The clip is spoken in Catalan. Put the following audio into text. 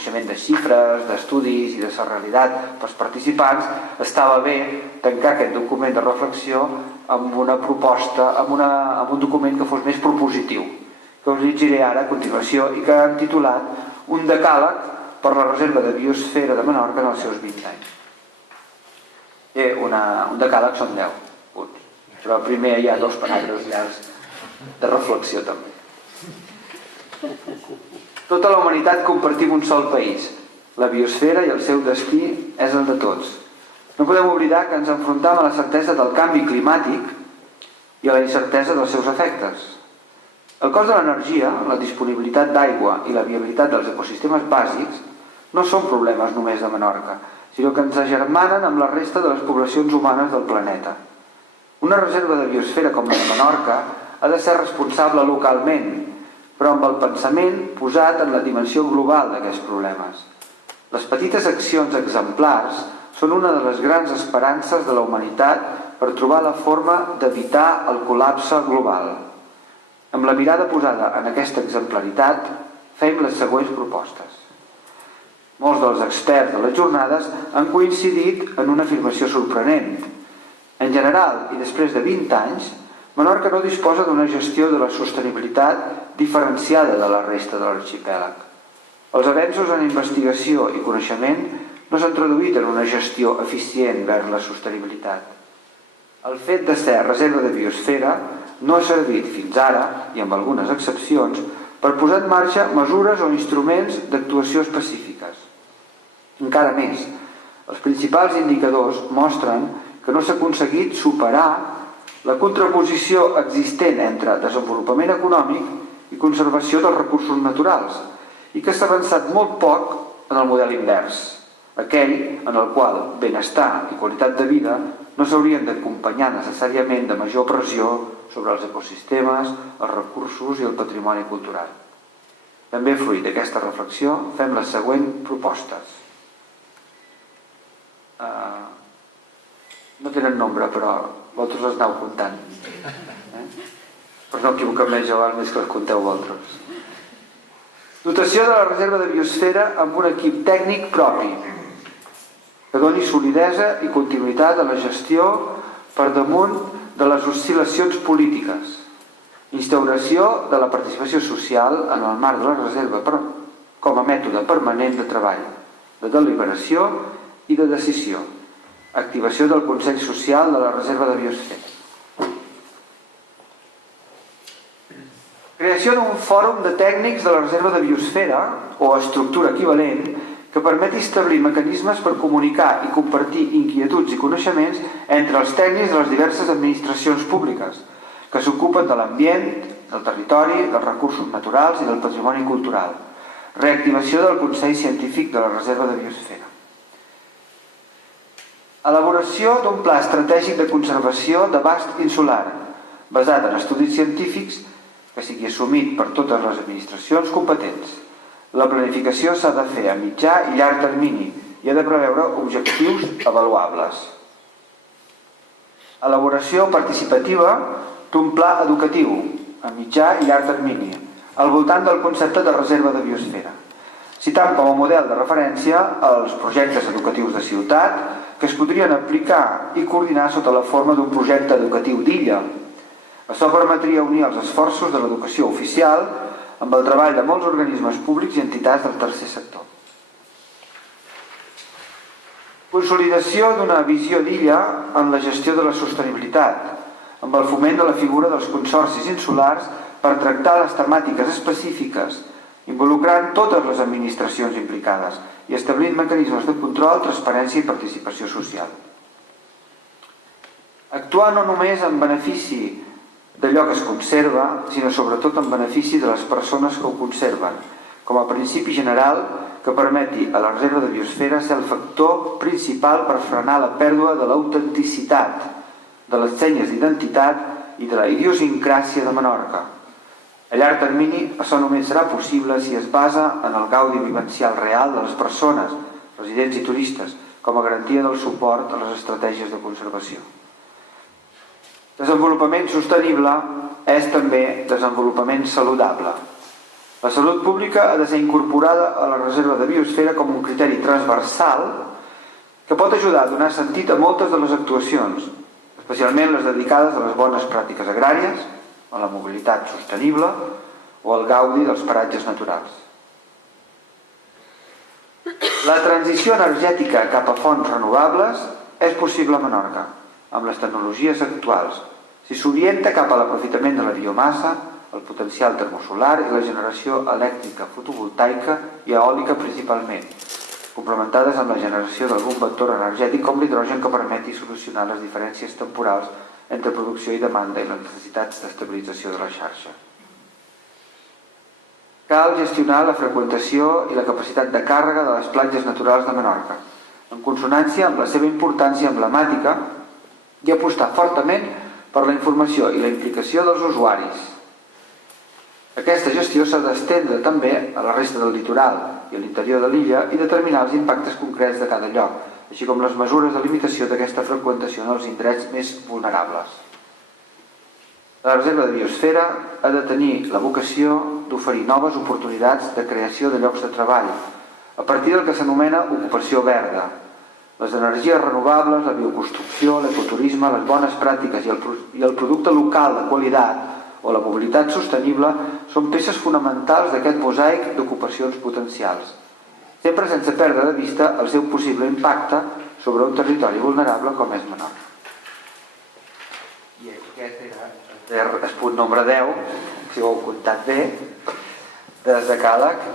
coneixement de xifres, d'estudis i de la realitat pels participants, estava bé tancar aquest document de reflexió amb una proposta, amb un document que fos més propositiu, que us llegiré ara a continuació i que hem titulat Un decàleg per la reserva de biosfera de Menorca en els seus 20 anys. Un decàleg són 10 punts, però primer hi ha 2 paràgrafs llargs de reflexió també. Tota la humanitat compartim un sol país, la biosfera, i el seu destí és el de tots. No podem oblidar que ens enfrontem a la certesa del canvi climàtic i a la incertesa dels seus efectes. El cost de l'energia, la disponibilitat d'aigua i la viabilitat dels ecosistemes bàsics no són problemes només de Menorca, sinó que ens agermanen amb la resta de les poblacions humanes del planeta. Una reserva de biosfera com la de Menorca ha de ser responsable localment, però amb el pensament posat en la dimensió global d'aquests problemes. Les petites accions exemplars són una de les grans esperances de la humanitat per trobar la forma d'evitar el col·lapse global. Amb la mirada posada en aquesta exemplaritat, fem les següents propostes. Molts dels experts de les jornades han coincidit en una afirmació sorprenent. En general, i després de 20 anys, Menorca no disposa d'una gestió de la sostenibilitat diferenciada de la resta de l'arxipèlag. Els avenços en investigació i coneixement no s'han traduït en una gestió eficient vers la sostenibilitat. El fet de ser reserva de biosfera no ha servit fins ara, i amb algunes excepcions, per posar en marxa mesures o instruments d'actuació específiques. Encara més, els principals indicadors mostren que no s'ha aconseguit superar la contraposició existent entre desenvolupament econòmic i conservació dels recursos naturals, i que s'ha avançat molt poc en el model invers, aquell en el qual benestar i qualitat de vida no s'haurien d'acompanyar necessàriament de major pressió sobre els ecosistemes, els recursos i el patrimoni cultural. També fruit d'aquesta reflexió fem les següents propostes. No tenen nombre, però vosaltres les aneu comptant. Per no equivocar-me jo més que les compteu vosaltres. Dotació de la reserva de biosfera amb un equip tècnic propi que doni solidesa i continuïtat a la gestió per damunt de les oscil·lacions polítiques. Instauració de la participació social en el marc de la reserva com a mètode permanent de treball, de deliberació i de decisió. Activació del Consell Social de la Reserva de Biosfera. Creació d'un fòrum de tècnics de la Reserva de Biosfera, o estructura equivalent, que permeti establir mecanismes per comunicar i compartir inquietuds i coneixements entre els tècnics de les diverses administracions públiques que s'ocupen de l'ambient, del territori, dels recursos naturals i del patrimoni cultural. Reactivació del Consell Científic de la Reserva de Biosfera. Elaboració d'un pla estratègic de conservació d'abast insular, basat en estudis científics que sigui assumit per totes les administracions competents. La planificació s'ha de fer a mitjà i llarg termini i ha de preveure objectius avaluables. Elaboració participativa d'un pla educatiu a mitjà i llarg termini al voltant del concepte de reserva de biosfera, citant com a model de referència els projectes educatius de ciutat que es podrien aplicar i coordinar sota la forma d'un projecte educatiu d'illa. Això permetria unir els esforços de l'educació oficial amb el treball de molts organismes públics i entitats del tercer sector. Consolidació d'una visió d'illa en la gestió de la sostenibilitat, amb el foment de la figura dels consorcis insulars per tractar les temàtiques específiques, involucrant totes les administracions implicades i establint mecanismes de control, transparència i participació social. Actuar no només en benefici d'allò que es conserva, sinó sobretot en benefici de les persones que ho conserven, com a principi general que permeti a la reserva de biosfera ser el factor principal per frenar la pèrdua de l'autenticitat, de les senyes d'identitat i de la idiosincràsia de Menorca. A llarg termini, això només serà possible si es basa en el gaudi vivencial real de les persones, residents i turistes, com a garantia del suport a les estratègies de conservació. Desenvolupament sostenible és també desenvolupament saludable. La salut pública ha de ser incorporada a la reserva de biosfera com un criteri transversal que pot ajudar a donar sentit a moltes de les actuacions, especialment les dedicades a les bones pràctiques agràries, a la mobilitat sostenible o al gaudi dels paratges naturals. La transició energètica cap a fonts renovables és possible a Menorca, amb les tecnologies actuals, si s'orienta cap a l'aprofitament de la biomassa, el potencial termosolar i la generació elèctrica fotovoltaica i eòlica principalment, complementades amb la generació d'algun vector energètic com l'hidrogen que permeti solucionar les diferències temporals entre producció i demanda i les necessitats d'estabilització de la xarxa. Cal gestionar la freqüentació i la capacitat de càrrega de les platges naturals de Menorca, en consonància amb la seva importància emblemàtica i apostar fortament per la informació i la implicació dels usuaris. Aquesta gestió s'ha d'estendre també a la resta del litoral i a l'interior de l'illa i determinar els impactes concrets de cada lloc, així com les mesures de limitació d'aquesta freqüentació en els indrets més vulnerables. La reserva de biosfera ha de tenir la vocació d'oferir noves oportunitats de creació de llocs de treball a partir del que s'anomena ocupació verda. Les energies renovables, la bioconstrucció, l'ecoturisme, les bones pràctiques i el producte local de qualitat o la mobilitat sostenible són peces fonamentals d'aquest mosaic d'ocupacions potencials, sempre sense perdre de vista el seu possible impacte sobre un territori vulnerable com és Menorca. I aquest era el punt número 10, si ho heu comptat bé, de decàleg.